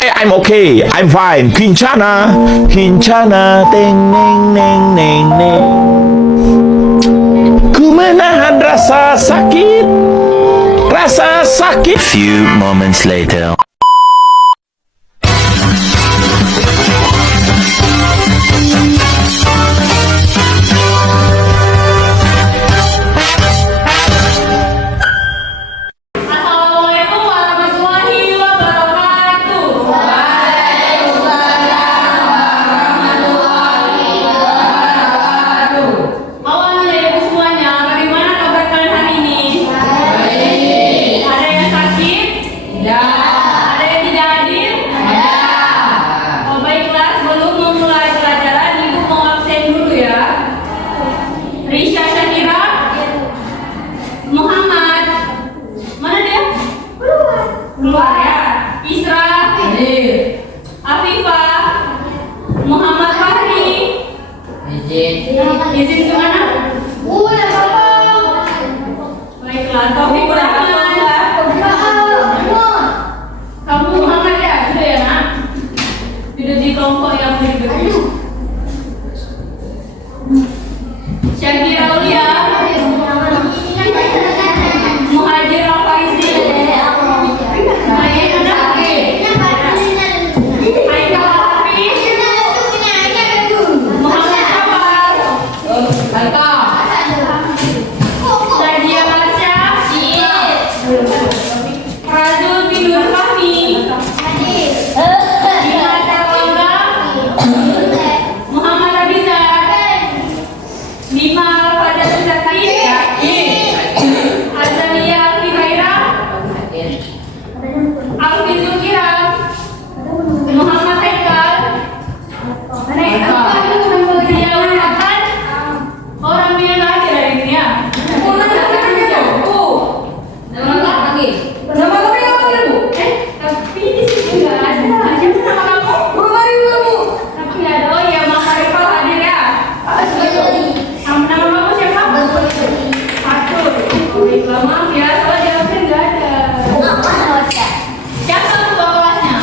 I'm okay, I'm fine. Kincana, kincana, teng neng neng neng neng. Ku menahan rasa sakit, rasa sakit. Few moments later. Assalamualaikum warahmatullahi wabarakatuh. Halo ibu semuanya, bagaimana kabar kalian hari ini? Baik. Ada yang sakit? Tidak. Ada yang tidak hadir? Ada. Oh baiklah, sebelum memulai pelajaran, ibu mau absen dulu ya. Risha Syakira, Muhammad, mana dia? Keluar ya. Isra, hadir. Afifah, Muhammad Fahri, izin kemana? Baiklah, Taufik Rahman. Kamu Muhammad ya? Sudah ya nak? Duduk di kelompok yang berikutnya. Syakira Aulia, Muhajir Al-Faizi, Haikal Hafiz, Muhammad Awal, Nadia Marsha, Razul Bidur Fahmi, Dina Sarwanga, Muhammad Abizar, Bima Al-Fadal Zaki, Azamia Al-Fihaira, Alfi Zulkiram, Muhammad Haikal, Ziaul Hasan. Orang dia nggak ada dari ini ya. Nama kamu yang apa ya, Bu? Tapi di sini nggak ada. Siapa nama kamu? Tapi nggak ada. Oh iya, Mas Arifal hadir ya. Nama kamu siapa? Fatur. Oh baiklah, maaf ya, soalnya di absen nggak ada. Siapa ketua kelasnya?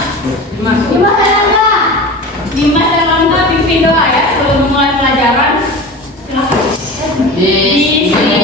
Dimas Erlangga, pimpin doa ya sebelum memulai pelajaran. Silakan.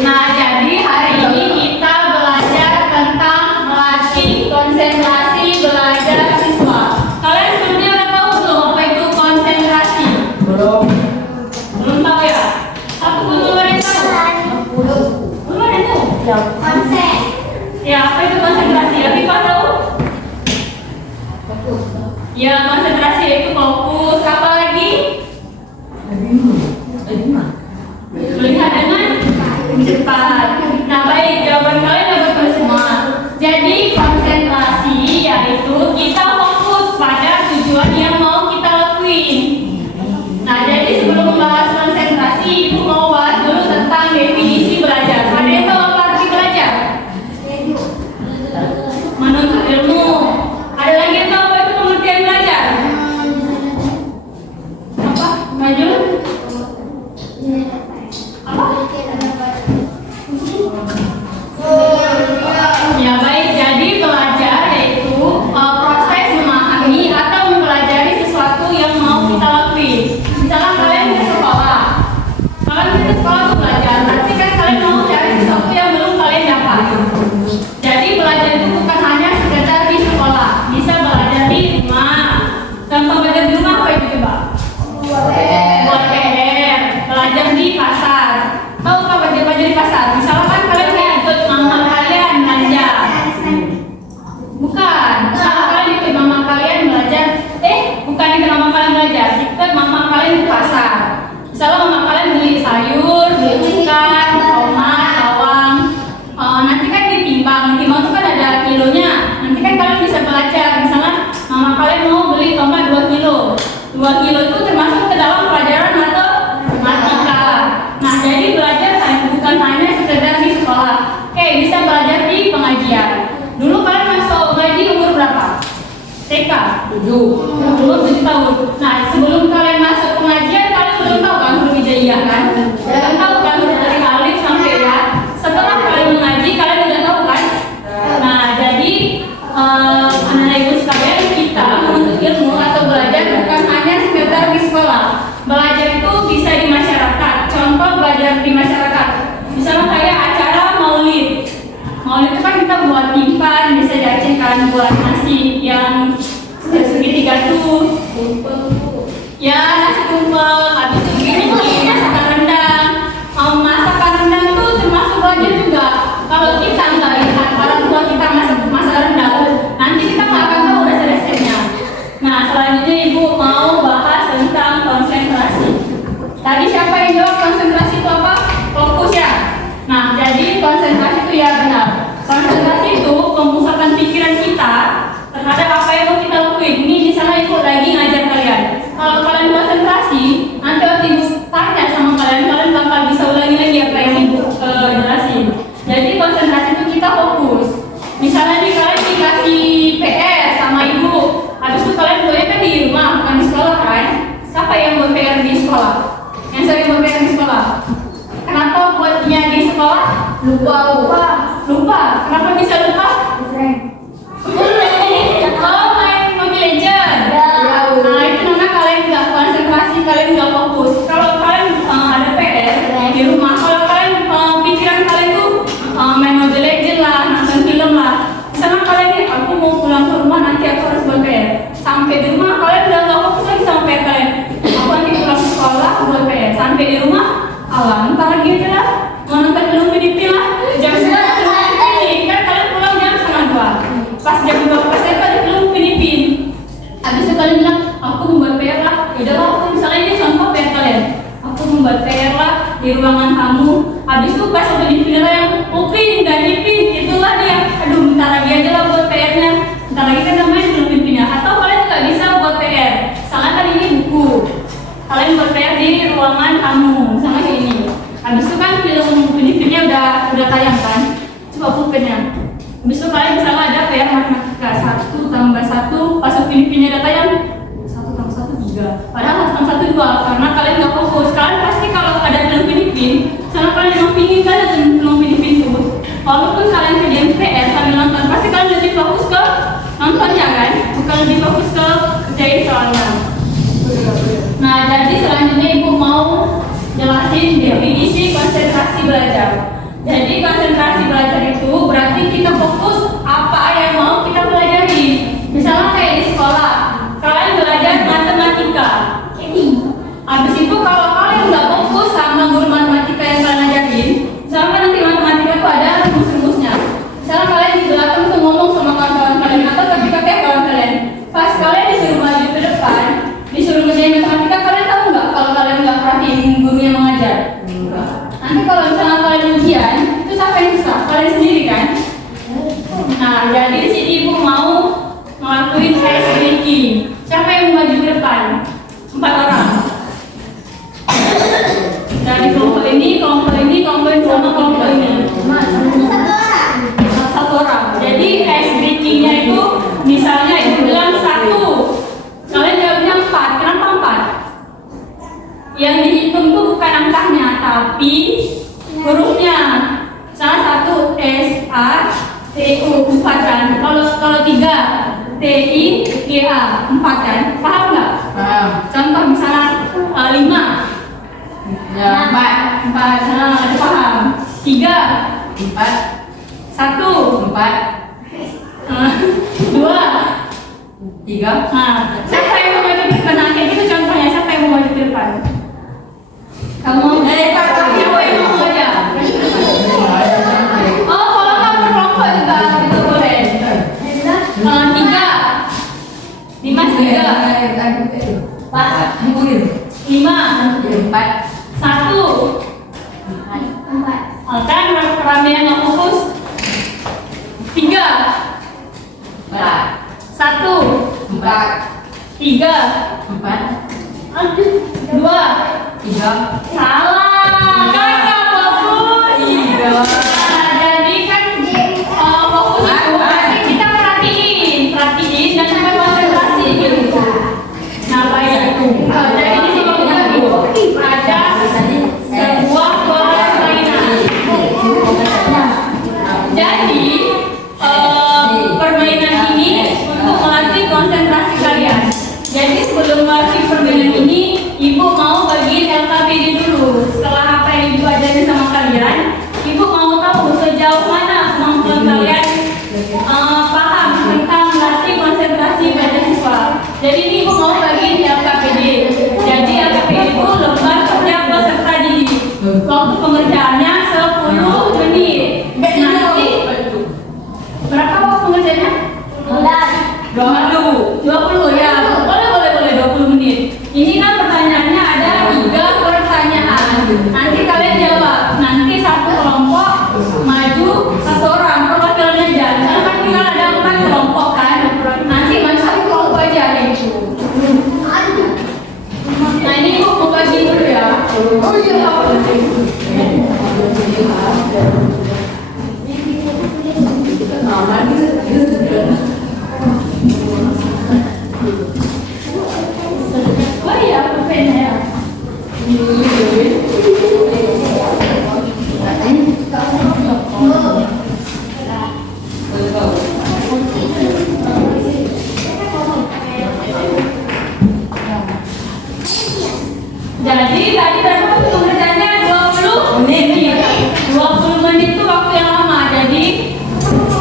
Nah, jadi hari ini kita belajar tentang melatih konsentrasi belajar siswa. Kalian sebelumnya udah tahu belum apa itu konsentrasi? Belum tahu ya? Satu belum ada yang tahu? Belum ada yang tahu? Ya, apa itu konsentrasi? Afifah tahu? Ya, konsentrasi itu fokus. Apa lagi? Melihat dengan cepat. Nah baik, jawaban kalian udah betul semua. Jadi konsentrasi yaitu kita fokus pada tujuan yang mau kita lakuin. Nah jadi sebelum membahas konsentrasi, ibu mau bahas dulu tentang definisi belajar. Ada yang tahu apa arti belajar? Menuntut ilmu. Ada lagi yang tahu apa itu pengertian belajar? Apa? Maju? Apa? 2 kilo itu termasuk ke dalam pelajaran matematika. Nah, jadi belajar bukan hanya sekedar di sekolah. Bisa belajar di pengajian. Dulu kalian masuk ngaji umur berapa? TK? 7 tahun. Nah, sebelum kalian masuk pengajian, kalian belum tahu kan huruf hijaiyah kan? Belum tahu kan huruf dari alif sampai ya. Setelah kalian mengaji, kalian udah tahu kan? Nah, jadi anak-anak ibu sekalian, kita menuntut ilmu atau belajar bukan hanya sekedar di sekolah. Belajar itu bisa di masyarakat. Contoh belajar di masyarakat, misalnya kayak acara maulid. Maulid itu kan kita buat timpan, bisa diacehkan buat nasi yang segitiga tuh, ya nasi tumpeng, habis itu bikin masakan rendang. Masakan rendang itu termasuk belajar juga. Kalau kita nggak lihat orang tua kita masak rendang, nanti kita nggak akan tahu resep-resepnya. Nah, selanjutnya ibu mau bahas tentang konsentrasi. Tadi siapa yang jawab konsentrasi itu apa? Fokus ya. Nah, jadi konsentrasi itu ya benar. Konsentrasi itu pemusatan pikiran kita terhadap apa yang mau kita lakuin. Ini misalnya ibu lagi ngajar kalian. Kalau kalian konsentrasi, nanti waktu ibu tanya sama kalian, kalian bakal bisa ulangi lagi apa yang ibu jelasin. Jadi konsentrasi itu kita fokus. Misalnya nih kalian dikasih PR sama ibu, habis itu kalian buatnya kan di rumah, bukan di sekolah kan? Siapa yang buat PR di sekolah? Yang sering buat PR di sekolah? Kenapa buatnya di sekolah? Lupa. Kenapa bisa lupa? Kalau main Mobile Legends. Nah, itu namanya kalian nggak konsentrasi, kalian nggak fokus. Kalau kalian ada PR di rumah, kalau kalian pikiran kalian tuh main Mobile Legends lah, nonton film lah. Misalnya kalian nih, aku mau pulang ke rumah, nanti aku harus buat PR. Sampai di rumah kalian udah nggak fokus lagi sama PR kalian. Aku nanti pulang ke sekolah buat PR. Sampai di rumah, ntar lagi aja lah. Mau nonton film Filipin lah. Jam 9 film Filipin, kan kalian pulang jam 1:30. Pas jam 12 saya ada film Filipin. Habis itu kalian bilang, aku membuat PR lah. Yaudah lah, misalnya ini contoh PR kalian. Aku membuat PR lah di ruangan kamu. Habis itu pas aku dipilih yang upin dan ipin, itulah dia. Aduh, bentar lagi aja lah buat PR-nya. Bentar lagi kan namanya film Filipinnya. Atau kalian nggak bisa buat PR. Misalnya kan ini buku. Kalian buat PR di ruangan kamu, misalnya kayak ini. Habis itu kan film Filipinnya udah tayang kan? Coba pulpennya. Habis itu kalian misalnya ada PR matematika 1 tambah 1, pas Filipinnya udah tayang 1 tambah 1 3. Padahal 1 tambah 1 2, karena kalian nggak fokus. Kalian pasti kalau ada film Filipin, misalnya kalian memang pingin kan ada film Filipin itu, walaupun kalian kerjain PR sambil nonton, pasti kalian lebih fokus ke nontonnya kan? Bukan lebih fokus ke kerjain soalnya. Nah, jadi selanjutnya ibu mau jelasin definisi konsentrasi belajar. Jadi konsentrasi belajar itu berarti kita fokus apa yang mau kita pelajari. Misalnya kayak di sekolah, kalian belajar matematika. Habis itu kalau kalian nggak fokus sama guru matematika yang kalian ajarin, misalnya nanti matematika itu ada rumus-rumusnya. Misalnya kalian di belakang tuh ngomong sama kawan-kawan kalian atau ketika kawan kalian, pas kalian disuruh maju ke depan, disuruh ngerjain matematika, kalian tahu nggak kalau kalian nggak perhatiin guru yang mengajar? Nanti kalau misalnya kalian ujian, itu siapa yang susah? Kalian sendiri kan? Nah, jadi di sini ibu mau ngelakuin ice breaking. Siapa yang mau maju ke depan? 4 orang. Dari kelompok ini, kelompok ini, kelompok ini, sama kelompok ini. 1 orang. Jadi ice breakingnya itu, misalnya ibu bilang 1. Kalian jawabnya 4. Kenapa 4? Yang dihitung itu bukan angkanya, tapi hurufnya. Salah 1 S A T U 4 kan. Kalau 3 T I G A 4 kan. Paham nggak? Paham. Contoh misalnya 5. Ya, 4. Nah, ada paham. 3 4. 1 4. 2. 3. Nah, siapa yang mau maju ke depan? Nah, kayak gitu contohnya, siapa yang mau maju ke depan? Kamu siapa yang mau aja? Oh, kalau nggak berkelompok juga itu boleh. 3 Dimas 3 5 4. 1 kan rame yang nggak fokus. 3 4. 1 4. 3 4. Dua. Tiga. Salah. Kakak fokus. Tiga. Jadi kan fokus itu pasti kita perhatiin dan sampai konsentrasi gitu. Nah, kayak itu. Jadi di sini ada sebuah permainan. Jadi permainan ini untuk melatih konsentrasi kalian. Jadi sebelum melatih permainan ini, ibu mau bagiin LKPD dulu. Setelah apa yang ibu ajarin sama kalian, ibu mau tahu sejauh mana kemampuan kalian paham tentang melatih konsentrasi belajar siswa. Jadi ini ibu mau bagiin LKPD. Jadi LKPD itu lembar kerja peserta didik. Waktu pengerjaannya 10 menit. Nanti berapa waktu pengerjaannya? 20 ya. Boleh 20 menit. Ini kan pertanyaannya ada 3 pertanyaan. Nanti kalian jawab. Nanti satu kelompok maju 1 orang perwakilannya jalan. Karena kan tinggal ada 4 kelompok kan. Nanti maju 1 kelompok aja gitu. Nah ini ibu mau bagi dulu ya. Oh iya, pengen ya. Jadi tadi berapa waktu pengerjaannya? 20 menit. 20 menit itu waktu yang lama. Jadi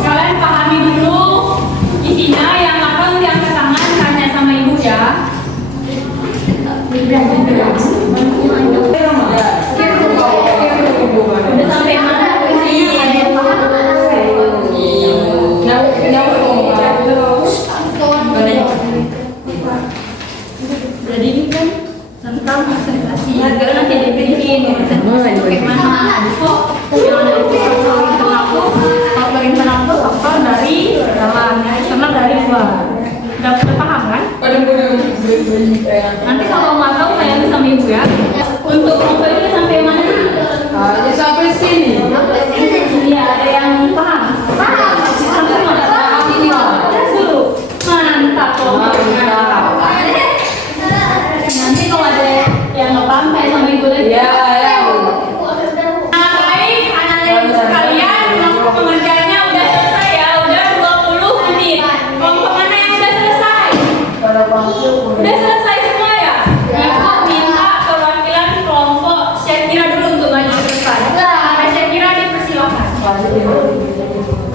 kalian pahami dulu isinya, yang akan diangkat tangan tanya sama ibu ya. Udah sampai mana? Jadi ini kan tentang konsentrasi. Agak nanti dibikin konsentrasi bagaimana. Kok yang dari faktor internal itu faktor dari dalam, yang eksternal dari luar. Udah paham kan? Nanti kalau mau tahu tanya sama ibu ya. Untuk kelompok ini sampai mana? Ya sampai sini. Iya, ada yang paham? Paham. Sampai mana? Sini. Terus dulu. Mantap kelompoknya. Nanti kalau ada yang nggak paham tanya sama ibu lagi. Ya. Nah, baik, anak-anak ibu sekalian, pengerjaannya udah selesai ya, udah 20 menit. Kelompok mana yang udah selesai? Udah selesai semua ya? Ibu minta perwakilan kelompok Syakira dulu untuk maju ke depan. Ada Syakira dipersilakan.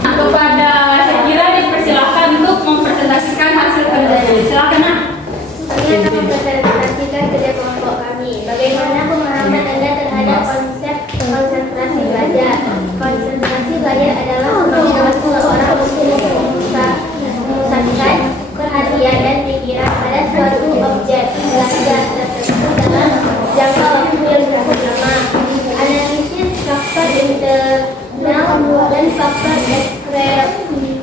Nah, kepada Syakira dipersilakan untuk mempresentasikan hasil kerjanya. Silakan nak. Kami akan mempresentasikan kerja kelompok kami. Bagaimana pemahaman Anda terhadap konsep konsentrasi belajar? Konsentrasi belajar adalah kemampuan seseorang untuk memusatkan perhatian dan pikiran pada suatu objek belajar tertentu dalam jangka waktu yang cukup lama. Analisis faktor internal dan faktor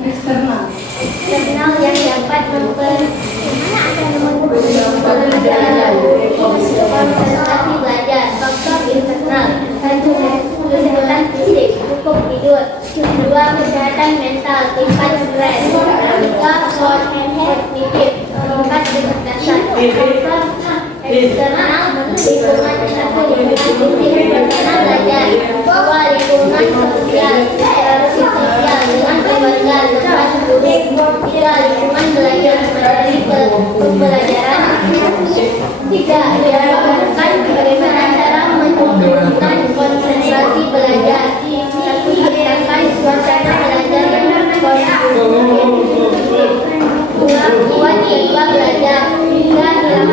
eksternal yang dapat konsentrasi belajar. Faktor internal kesehatan fisik, cukup tidur. 2. Kesehatan mental, tingkat stres. 3. Kognitif, tingkat kecerdasan. Faktor eksternal, lingkungan personal belajar. 2. Lingkungan sosial, interaksi sosial dengan keluarga, tempat duduk. 3. Lingkungan belajar materi pembelajaran. 3. Diajarkan bagaimana cara menumbuhkan konsentrasi belajar. 1. Ciptakan suasana belajar yang kondusif. 2. Buat jadwal belajar. 3. Hilangkan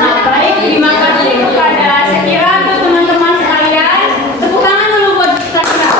Nah, baik, terima kasih kepada Syakira. Untuk teman-teman sekalian, tepuk tangan dulu buat Syakira.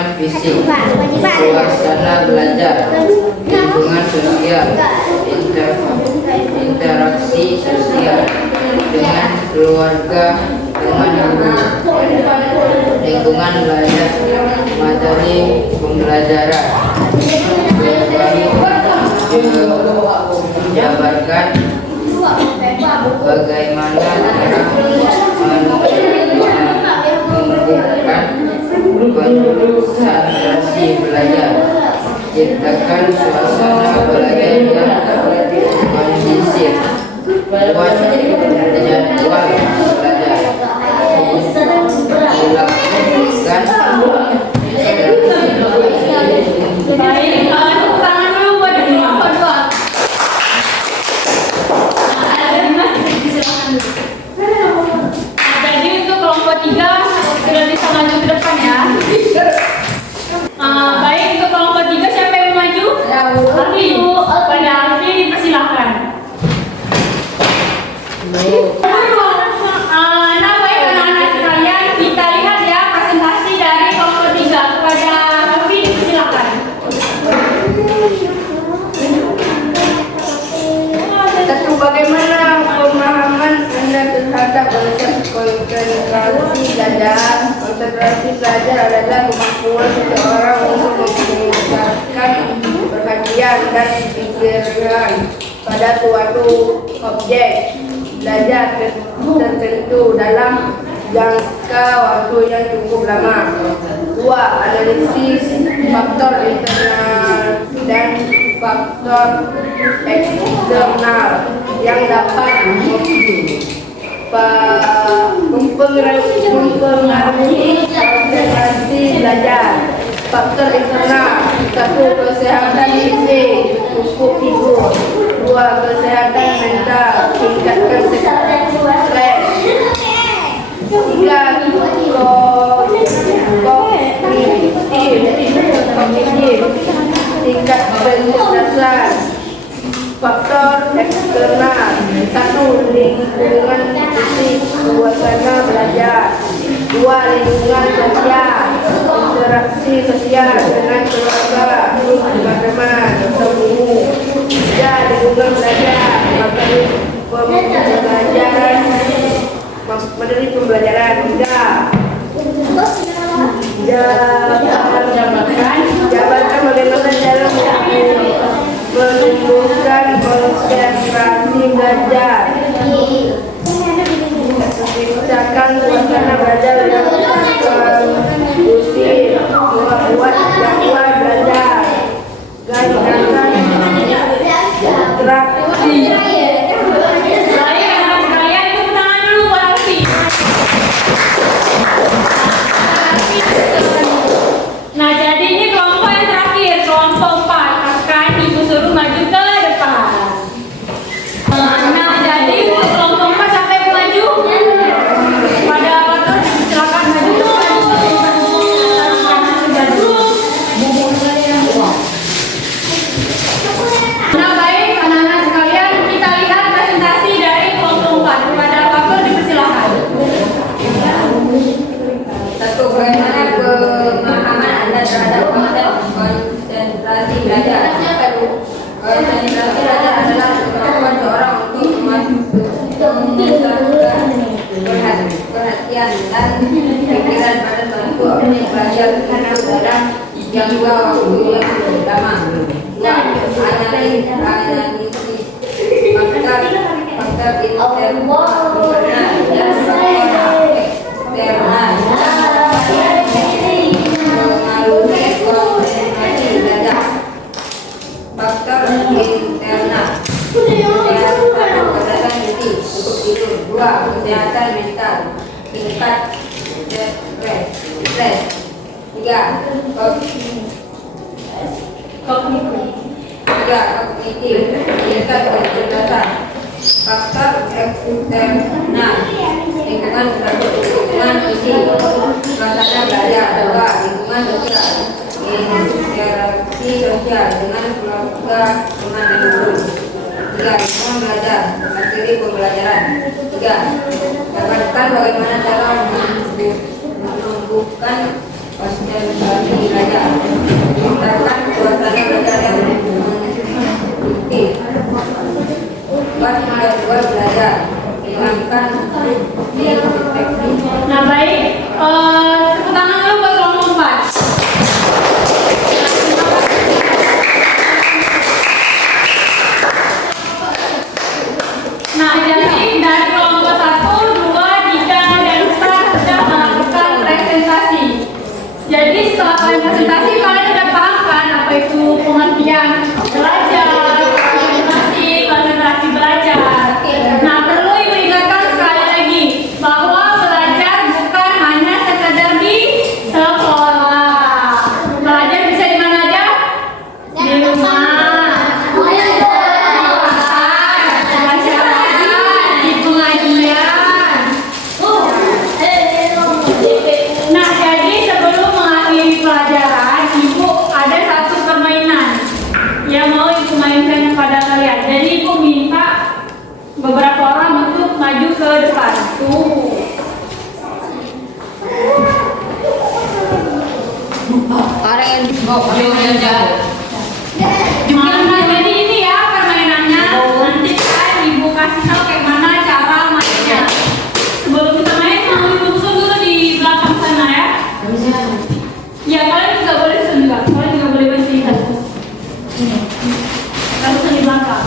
lingkungan fisik, suasana belajar, lingkungan sosial, interaksi sosial dengan keluarga, lingkungan belajar, materi pembelajaran, menjabarkan bagaimana cara menumbuhkan konsentrasi belajar, ciptakan suasana belajar yang kondusif, buat jadwal belajar, Baik, tepuk tangan dulu buat kelompok 2. Ada Dimas, silakan dulu. Jadi untuk kelompok 3 sudah bisa maju ke depan ya. Baik, untuk kelompok 3 siapa yang mau maju? Alfi. Pada Alfi dipersilahkan. Nah, baik anak-anak sekalian, kita lihat ya presentasi dari kelompok 3. Pada Alfi dipersilahkan. Satu, bagaimana pemahaman Anda terhadap konsep konsentrasi belajar? Konsentrasi belajar adalah kemampuan seseorang untuk memusatkan perhatian dan pikiran pada suatu objek belajar tertentu dalam jangka waktu yang cukup lama. 2. Analisis faktor internal dan faktor eksternal yang dapat mempengaruhi konsentrasi belajar. Faktor internal: 1. Kesehatan fisik, cukup tidur. 2. Kesehatan mental, tingkatkan stres. 3. Kognitif, tingkat kecerdasan. Faktor eksternal: 1. Lingkungan fisik, suasana belajar. 2. Lingkungan sosial, interaksi sosial dengan keluarga, teman-teman, atau guru. 3. Lingkungan belajar, materi pembelajaran. 3. Jabarkan bagaimana cara menumbuhkan konsentrasi belajar. Ciptakan suasana belajar yang kondusif, buat jadwal belajar, gantikan interaksi. Baik anak-anak sekalian, tepuk tangan dulu buat Alfi. Nah, jadi ini kelompok yang terakhir, kelompok 4. Akan ibu suruh maju ke depan. Nah, jadi untuk kelompok 4 siapa yang mau maju? Pada waktu silakan maju dulu. Nah, baik anak-anak sekalian, kita lihat presentasi dari kelompok 4. Pada waktu dipersilakan. 1. Bagaimana pemahaman Anda terhadap konsep konsentrasi belajar? Konsentrasi belajar adalah kemampuan seorang untuk memusatkan perhatian dan pikiran pada suatu objek belajar dalam jangka waktu yang lama. 2. Analisis faktor internal dan faktor eksternal mengaruhi konsentrasi belajar. Faktor internal: kesehatan fisik, cukup tidur. 2. Kesehatan mental, tingkat stres. 3. Kognitif, tingkat kecerdasan. Faktor eksternal: lingkungan fisik, suasana belajar. 2. Lingkungan sosial, interaksi sosial dengan keluarga, teman dan guru. 3. Lingkungan belajar, materi pembelajaran. 3. Jabarkan bagaimana cara menumbuhkan konsentrasi belajar. Ciptakan suasana belajar yang kondusif. Buat belajar. Hilangkan distraksi. Nah baik, tepuk tangan dulu buat kelompok 4. Nah jadi dari kelompok 1, 2, 3, dan 4 sudah melakukan presentasi. Jadi setelah kalian presentasi, kalian sudah paham kan apa itu pengertian belajar, konsentrasi belajar. Nah perlu ibu ingatkan sekali lagi bahwa belajar bukan hanya sekedar di sekolah. Belajar bisa di mana aja? Di rumah, di pengajian. Nah jadi sebelum mengakhiri pelajaran, ibu ada satu permainan yang mau ibu mainkan kepada kalian. Jadi ibu minta beberapa orang untuk maju ke depan. Tuh. Orang yang jauh. Nah, jadi ini ya permainannya. Nanti kan ibu kasih tahu kayak mana cara mainnya. Sebelum kita main, mau ibu susun dulu di belakang sana ya. Ya kalian juga boleh susun juga. Kalian juga boleh bantu kita. Kita susun di belakang.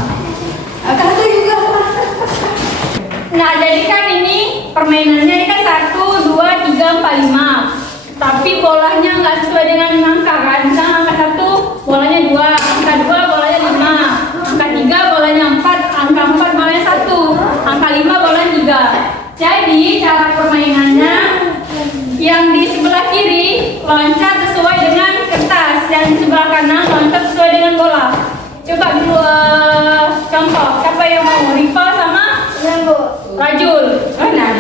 Nah, jadi kan ini permainannya ini kan 1, 2, 3, 4, 5. Tapi bolanya nggak sesuai dengan angka kan. Misalnya angka 1 bolanya 2, angka 2 bolanya 5, angka 3 bolanya 4, angka 4 bolanya 1, angka 5 bolanya 3. Jadi cara permainannya yang di sebelah kiri loncat sesuai dengan kertas, yang di sebelah kanan loncat sesuai dengan bola. Coba dulu contoh, siapa yang mau? Rifa sama Rajul. Nah,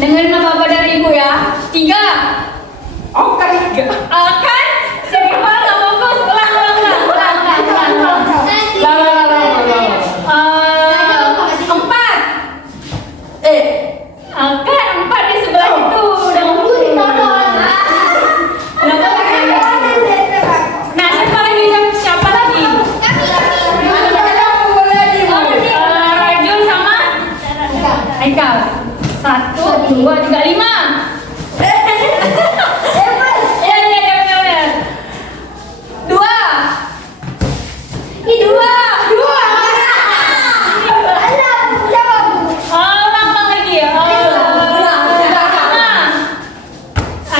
dengerin apa dari ibu ya. 3. Oh kan 3. Kan si Rifa nggak fokus. Ulang. Kan 4 di sebelah itu. Nah, siapa lagi? Rajul sama Haikal. 1, 2, 3, 5. Ya. 2. Ini 2. Ulang lagi ya. 5.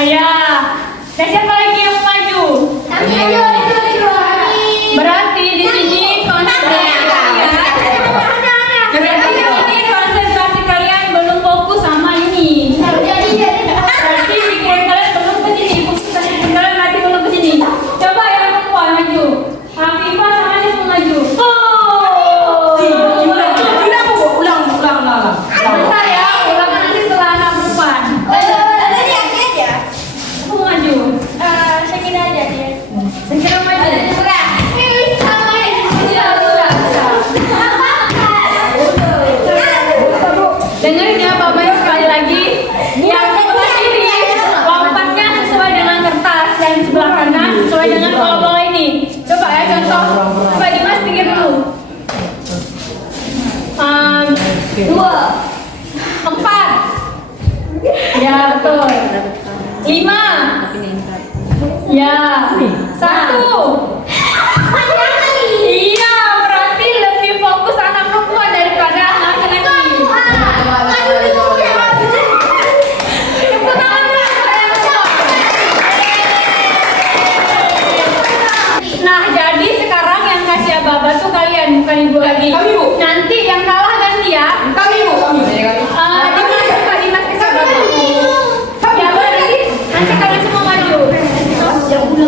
Ayah. Dan siapa lagi yang maju? Berarti di sini konsentrasi kalian. Berarti di sini konsentrasi kalian belum fokus sama ini. Berarti pikiran kalian belum ke sini. Pikiran kalian nanti belum ke sini. Coba yang perempuan maju. Afifah sama Nismu maju. Ulang. Bentar ya. Ulangan nanti setelah anak perempuan. Aku maju. Sakina aja dia. Sakina maju. Dengerin ya Bapak sekali lagi. Yang sebelah kiri lompatnya sesuai dengan kertas, yang sebelah kanan sesuai dengan bola-bola ini. Coba ya contoh. Coba Dimas pikir dulu. 2, 4. Ya betul. 5. Ya. 1. Iya, berarti lebih fokus anak perempuan daripada anak laki-laki. Tepuk tangan dulu untuk yang perempuan. Nah, jadi sekarang yang kasih aba-aba tuh kalian, bukan ibu lagi. Nanti yang kalah ganti ya. Dimas kasih aba-aba. Ya, berarti nanti kalian semua maju. Punya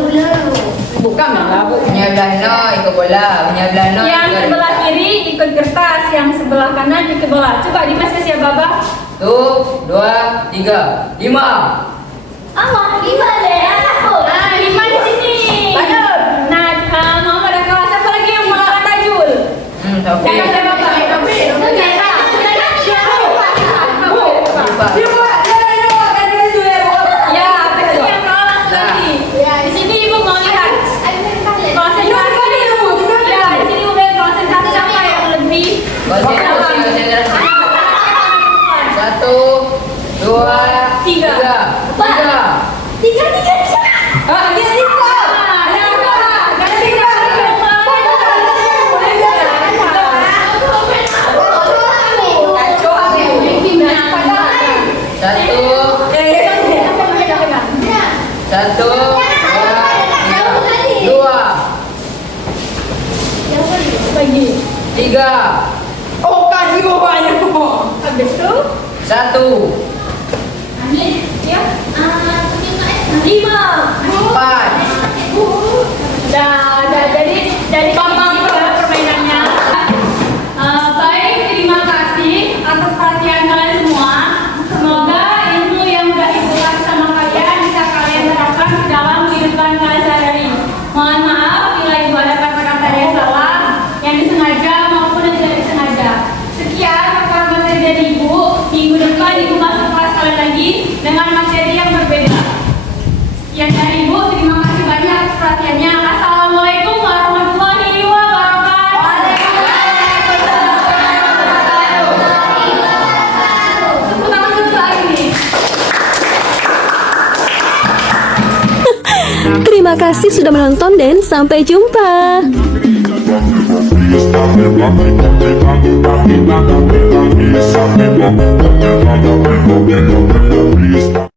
belah ikut bola. Punya belah Yang sebelah kiri ikut kertas, yang sebelah kanan ikut bola. Coba Dimas kasih aba-aba. 1, 2, 3, 5. Lima deh. Nah, 5 di sini. Nah, Muhammad dan kawan siapa lagi yang melawan Tajul? Tapi Jangan saya bapak. Ya, tapi yang kalah langsung Satu, dua, tiga, Oh, kan di bawahnya kok. Habis itu satu, Amin, ya. 5. empat, Jadi gampang gitu ya permainannya. Baik, terima kasih atas perhatian kalian semua. Semoga ilmu yang udah ibu kasih sama kalian bisa kalian terapkan di dalam kehidupan kalian sehari-hari. Mohon maaf bila ibu ada kata-kata yang salah, yang disengaja maupun yang tidak disengaja. Sekian paparan materi dari ibu. Minggu depan ibu masuk kelas kalian lagi dengan materi yang berbeda. Sekian dari ibu, terima kasih banyak atas perhatiannya. Assalamualaikum warahmatullahi wabarakatuh. Tepuk tangan dulu lagi nih. Terima kasih sudah menonton dan sampai jumpa. Please,